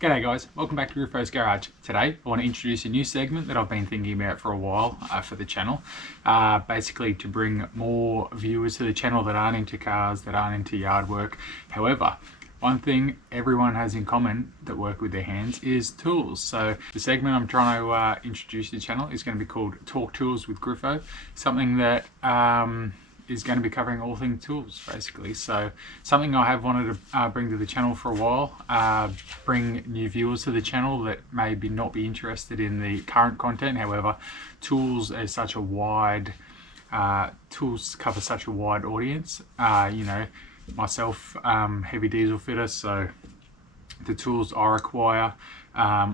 G'day guys, welcome back to Griffo's Garage. Today I want to introduce a new segment that I've been thinking about for a while for the channel. Basically to bring more viewers to the channel that aren't into cars, that aren't into yard work. However, one thing everyone has in common that work with their hands is tools. So the segment I'm trying to introduce to the channel is going to be called Talk Tools with Griffo. Something that is going to be covering all things tools basically. So something I have wanted to bring to the channel for a while, bring new viewers to the channel that maybe not be interested in the current content. However, tools is such a wide, tools cover such a wide audience. You know, myself, heavy diesel fitter, so the tools I require.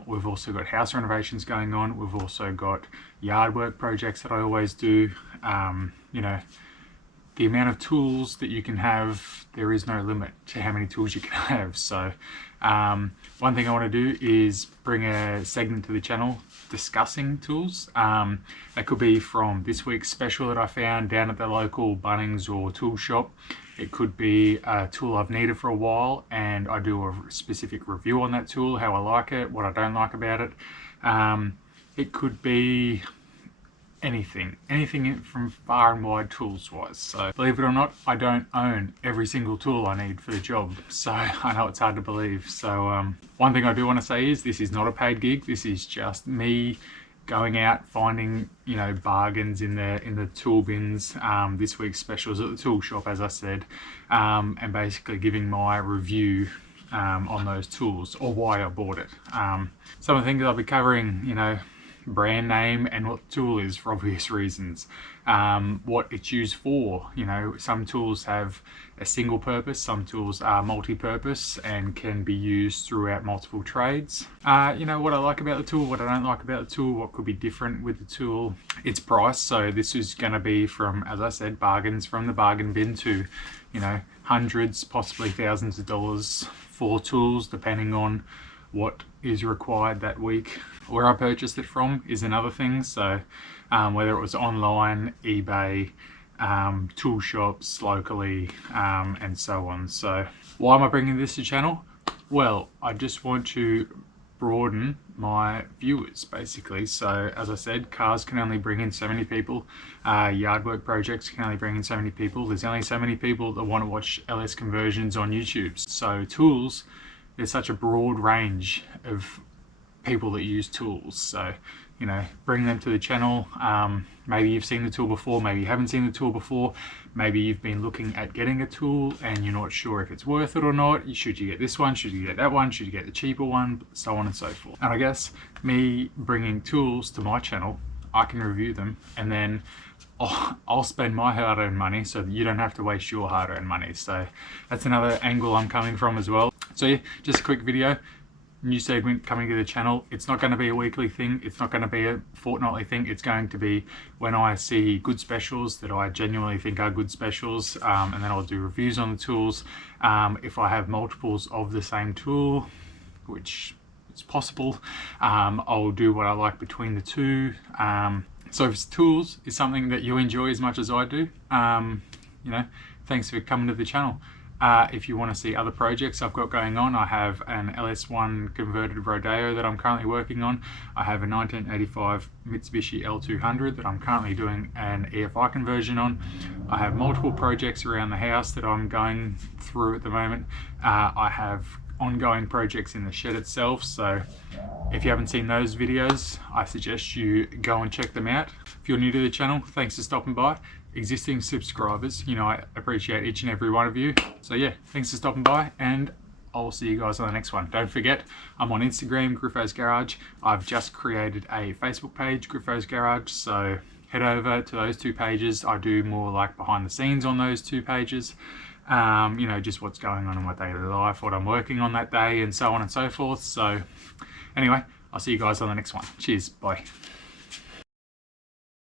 We've also got house renovations going on. We've also got yard work projects that I always do. You know, the amount of tools that you can have, there is no limit to how many tools you can have. So one thing I want to do is bring a segment to the channel discussing tools. That could be from this week's special that I found down at the local Bunnings or tool shop. It could be a tool I've needed for a while and I do a specific review on that tool, how I like it, what I don't like about it. It could be anything from far and wide tools wise. So believe it or not, I don't own every single tool I need for the job, so I know it's hard to believe. So one thing I do want to say is this is not a paid gig. This is just me going out finding, you know, bargains in the tool bins, this week's specials at the tool shop, as I said, and basically giving my review on those tools or why I bought it. Some of the things I'll be covering, you know, brand name and what the tool is for obvious reasons, what it's used for. You know, some tools have a single purpose, some tools are multi-purpose and can be used throughout multiple trades. You know, what I like about the tool, what I don't like about the tool, what could be different with the tool, its price. So this is going to be from, as I said, bargains from the bargain bin to, you know, hundreds, possibly thousands of dollars for tools, depending on what is required that week. Where I purchased it from is another thing. So whether it was online, eBay, tool shops locally, and so on. So why am I bringing this to channel? Well, I just want to broaden my viewers basically. So as I said, cars can only bring in so many people, yard work projects can only bring in so many people. There's only so many people that want to watch LS conversions on YouTube. So tools, there's such a broad range of people that use tools. So, you know, bring them to the channel. Maybe you've seen the tool before, maybe you haven't seen the tool before, maybe you've been looking at getting a tool and you're not sure if it's worth it or not. Should you get this one? Should you get that one? Should you get the cheaper one? So on and so forth. And I guess me bringing tools to my channel, I can review them and then I'll spend my hard-earned money so that you don't have to waste your hard-earned money. So that's another angle I'm coming from as well. So yeah, just a quick video, new segment coming to the channel. It's not going to be a weekly thing. It's not going to be a fortnightly thing. It's going to be when I see good specials that I genuinely think are good specials, and then I'll do reviews on the tools. If I have multiples of the same tool, which is possible, I'll do what I like between the two. So if tools is something that you enjoy as much as I do, you know, thanks for coming to the channel. If you want to see other projects I've got going on, I have an LS1 converted Rodeo that I'm currently working on. I have a 1985 Mitsubishi L200 that I'm currently doing an EFI conversion on. I have multiple projects around the house that I'm going through at the moment. I have ongoing projects in the shed itself, so if you haven't seen those videos, I suggest you go and check them out. If you're new to the channel, thanks for stopping by. Existing subscribers, you know, I appreciate each and every one of you. So yeah, thanks for stopping by and I'll see you guys on the next one. Don't forget, I'm on Instagram, Griffo's Garage. I've just created a Facebook page, Griffo's Garage, so head over to those two pages. I do more like behind the scenes on those two pages. You know, just what's going on in my daily life, what I'm working on that day, and so on and so forth. So anyway, I'll see you guys on the next one. Cheers, bye.